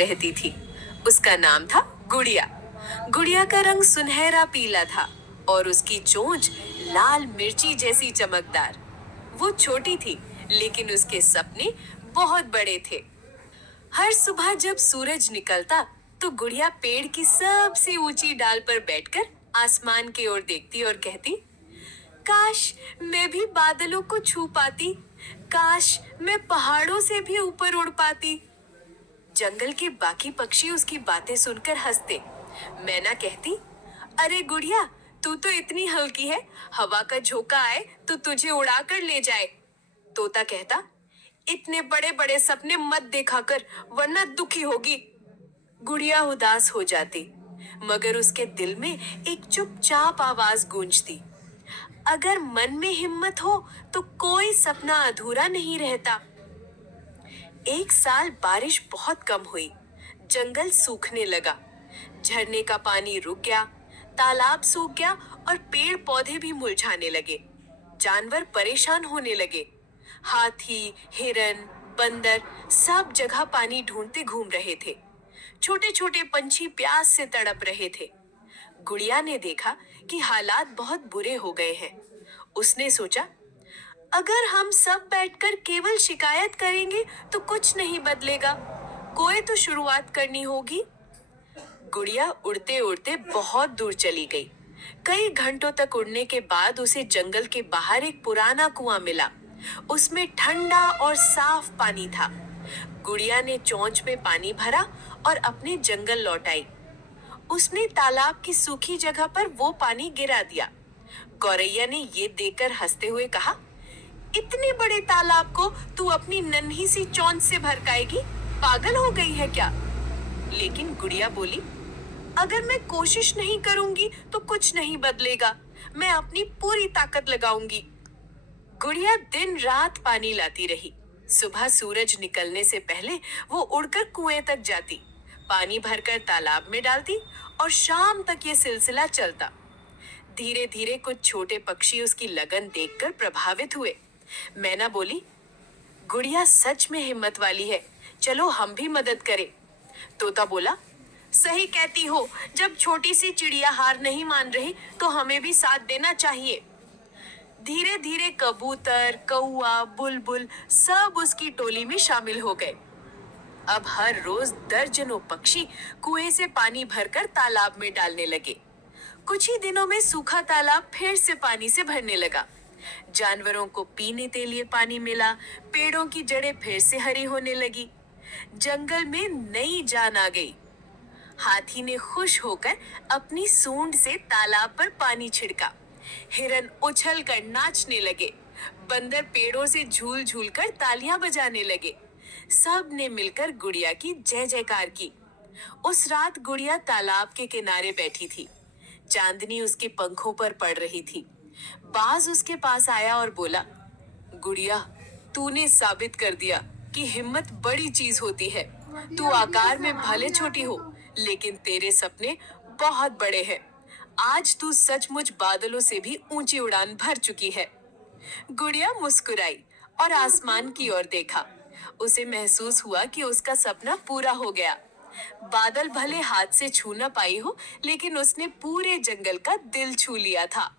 रहती थी। उसका नाम था गुड़िया। गुड़िया का रंग सुनहरा पीला था और उसकी चोंच लाल मिर्ची जैसी चमकदार। वो छोटी थी, लेकिन उसके सपने बहुत बड़े थे। हर सुबह जब सूरज निकलता, तो गुड़िया पेड़ की सबसे ऊंची डाल पर बैठकर आसमान की ओर देखती और कहती, काश मैं भी बादलों को छू पाती, काश मैं पहाड़ों से भी ऊपर उड़ पाती। जंगल के बाकी पक्षी उसकी बातें सुनकर हंसते। मैना कहती, अरे गुड़िया, तू तो इतनी हल्की है, हवा का झोंका आए तो तुझे उड़ा कर ले जाए। तोता कहता, इतने बड़े बड़े सपने मत देखा कर, वरना दुखी होगी। गुड़िया उदास हो जाती, मगर उसके दिल में एक चुपचाप आवाज गूंजती, अगर मन में हिम्मत हो तो कोई सपना अधूरा नहीं रहता। एक साल बारिश बहुत कम हुई। जंगल सूखने लगा, झरने का पानी रुक गया, तालाब सूख गया और पेड़ पौधे भी मुरझाने लगे। जानवर परेशान होने लगे। हाथी, हिरन, बंदर सब जगह पानी ढूंढते घूम रहे थे। छोटे छोटे पंछी प्यास से तड़प रहे थे। गुड़िया ने देखा कि हालात बहुत बुरे हो गए हैं। उसने सोचा, अगर हम सब बैठकर केवल शिकायत करेंगे तो कुछ नहीं बदलेगा। कोई तो शुरुआत करनी होगी। गुड़िया उड़ते उड़ते बहुत दूर चली गई। कई घंटों तक उड़ने के बाद उसे जंगल के बाहर एक पुराना कुआं मिला। उसमें ठंडा और साफ पानी था। गुड़िया ने चोंच में पानी भरा और अपने जंगल लौट आई। उसने तालाब की सूखी जगह पर वो पानी गिरा दिया। गौरैया ने ये देखकर हंसते हुए कहा, इतने बड़े तालाब को तू अपनी नन्ही सी चोंच से भरकाएगी? पागल हो गई है क्या? लेकिन गुड़िया बोली, अगर मैं कोशिश नहीं करूंगी तो कुछ नहीं बदलेगा। मैं अपनी पूरी ताकत लगाऊंगी। गुड़िया दिन रात पानी लाती रही। सुबह सूरज निकलने से पहले वो उड़कर कुएं तक जाती, पानी भरकर तालाब में डालती और शाम तक ये सिलसिला चलता। धीरे धीरे कुछ छोटे पक्षी उसकी लगन देखकर प्रभावित हुए। मैना बोली, गुड़िया सच में हिम्मत वाली है, चलो हम भी मदद करें। तोता बोला, सही कहती हो, जब छोटी सी चिड़िया हार नहीं मान रही तो हमें भी साथ देना चाहिए। धीरे धीरे कबूतर, कौआ, बुलबुल सब उसकी टोली में शामिल हो गए। अब हर रोज दर्जनों पक्षी कुएं से पानी भरकर तालाब में डालने लगे। कुछ ही दिनों में सूखा तालाब फिर से पानी से भरने लगा। जानवरों को पीने के लिए पानी मिला, पेड़ों की जड़ें फिर से हरी होने लगी। जंगल में नई जान आ गई। हाथी ने खुश होकर अपनी सूंड से तालाब पर पानी छिड़का। हिरन उछल कर नाचने लगे। बंदर पेड़ों से झूल झूल कर तालियां बजाने लगे। सब ने मिलकर गुड़िया की जय जयकार की। उस रात गुड़िया तालाब के किनारे बैठी थी। चांदनी उसके पंखों पर पड़ रही थी। बाज उसके पास आया और बोला, गुड़िया, तूने साबित कर दिया कि हिम्मत बड़ी चीज होती है। तू आकार में भले छोटी हो, लेकिन तेरे सपने बहुत बड़े हैं। आज तू सचमुच बादलों से भी ऊंची उड़ान भर चुकी है। गुड़िया मुस्कुराई और आसमान की ओर देखा। उसे महसूस हुआ कि उसका सपना पूरा हो गया। बादल भले हाथ से छू न पाई हो, लेकिन उसने पूरे जंगल का दिल छू लिया था।